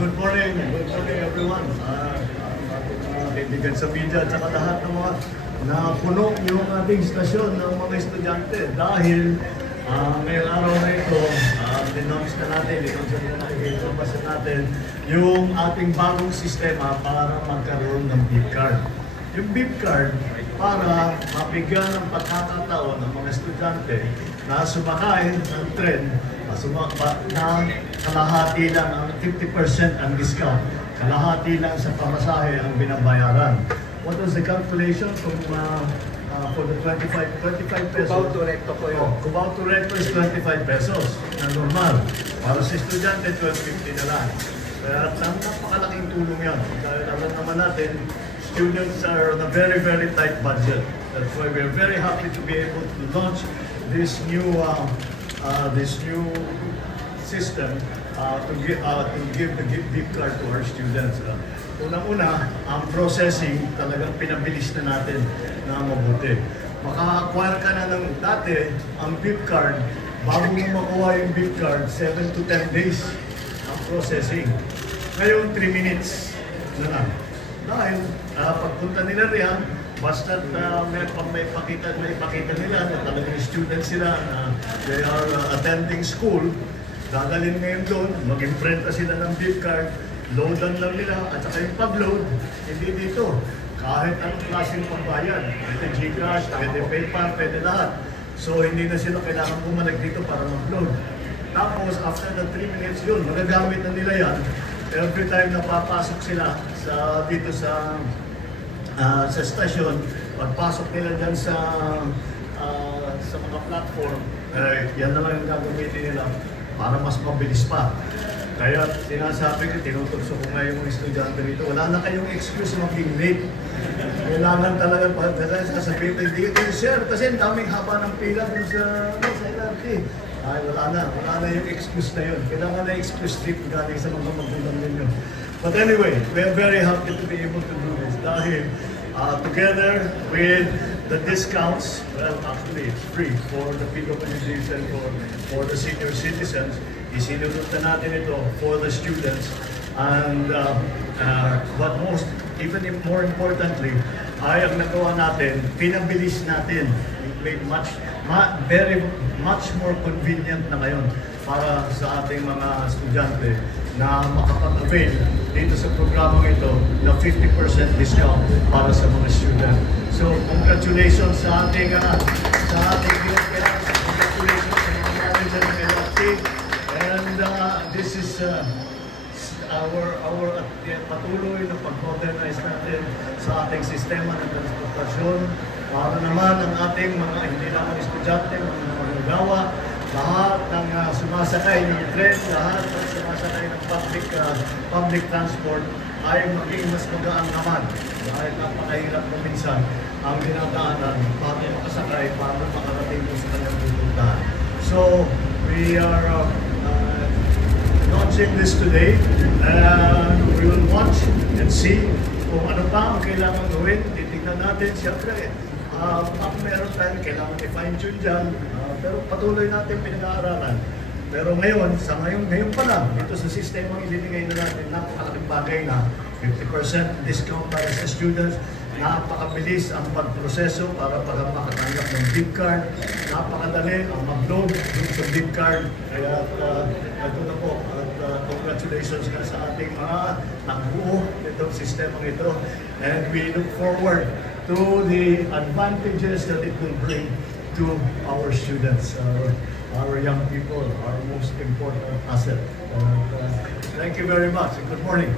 good morning, good morning everyone. Uh, kaibigan sa media at saka lahat ng mga na puno yung ating stasyon ng mga estudyante dahil uh, ngayong araw na ito, uh, denounce na natin, ito sa nakikita natin, yung ating bagong sistema para magkaroon ng beep card. Yung beep card, para mabigyan ng pagkakataon ng mga estudyante na sumakay ng tren na, sumaka, na kalahati lang ang 50% ang discount. Kalahati lang sa pamasahe ang binabayaran. What was the calculation kung uh, uh, for the 25, 25 pesos? Cubao to recto po yun. Oh, Cubao to recto is 25 pesos na normal. Para sa estudyante, 12.50 na lang. Kaya napakalaking tulong yan. Dahil alam naman natin, students are on a very, very tight budget. That's why we're very happy to be able to launch this new, uh, uh, this new system uh, to give uh, to give the gift, card to our students. Uh, Unang-una, ang processing talagang pinabilis na natin na mabuti. Maka-acquire ka na ng dati, ang gift card, bago mo makuha yung gift card, 7 to 10 days ang processing. Ngayon, 3 minutes na lang. Dahil uh, pagpunta nila riyan, basta uh, may, may pakita, may pakita nila na talagang student sila na they are uh, attending school, dadalhin ngayon doon, mag-imprint na sila ng gift card, loadan lang nila, at saka yung pag-load, hindi dito. Kahit anong klaseng pambayad, pwede Gcash, pwede PayPal, pwede lahat. So hindi na sila kailangan bumalik dito para mag-load. Tapos after the 3 minutes yun, magagamit na nila yan. Every time na papasok sila sa dito sa ah, sa stasyon, pagpasok nila dyan sa ah, sa mga platform, eh, yan na lang yung gagamitin nila para mas mabilis pa. Kaya sinasabi ko, tinutulso ko nga yung mga estudyante rito, wala na kayong excuse maging late. Kailangan talaga pa, kasi sasabihin ko, hindi kayo sir, kasi ang daming haba ng pila dun sa, ano, sa LRT. Ay, wala na, wala na yung excuse na yun. Kailangan na excuse trip galing sa mga magulang ninyo. But anyway, we're very happy to be able to do this dahil uh, together with the discounts, well, actually, it's free for the PWDs and for, for the senior citizens. Isinulot na natin ito for the students. And uh, uh, what most, even if more importantly, ay ang nagawa natin, pinabilis natin. It made much, ma, very, much more convenient na ngayon para sa ating mga estudyante na makapag-avail dito sa programang ito na 50% discount para sa mga student. So, congratulations sa ating uh, sa ating UPS. Congratulations sa mga manager ng LRT. And uh, this is uh, our our uh, patuloy na pag-modernize natin sa ating sistema ng transportasyon para naman ang ating mga hindi lamang estudyante, mga manggagawa, lahat ng uh, sumasakay ng tren, lahat ng sumasakay ng public uh, public transport ay maging mas magaan naman dahil napakahirap na minsan ang dinadaanan para makasakay, para makarating sa kanyang pupuntahan. So, we are uh, uh, launching this today. And we will watch and see kung ano pa ang kailangan gawin. Titignan natin, siyempre, uh, baka meron tayong kailangan i-fine tune dyan. Ah, pero patuloy natin pinag-aaralan. Pero ngayon, sa ngayon, ngayon pa lang, ito sa sistema ilinigay na natin, napakalaking bagay na 50% discount para sa students, napakabilis ang pagproseso para para makatanggap ng gift card, napakadali ang mag-load sa gift card. Kaya uh, ito na po, at uh, congratulations nga sa ating mga nagbuo nitong sistemang ito. And we look forward to the advantages that it will bring to our students, our, our young people, our most important asset. And, uh, thank you very much good morning.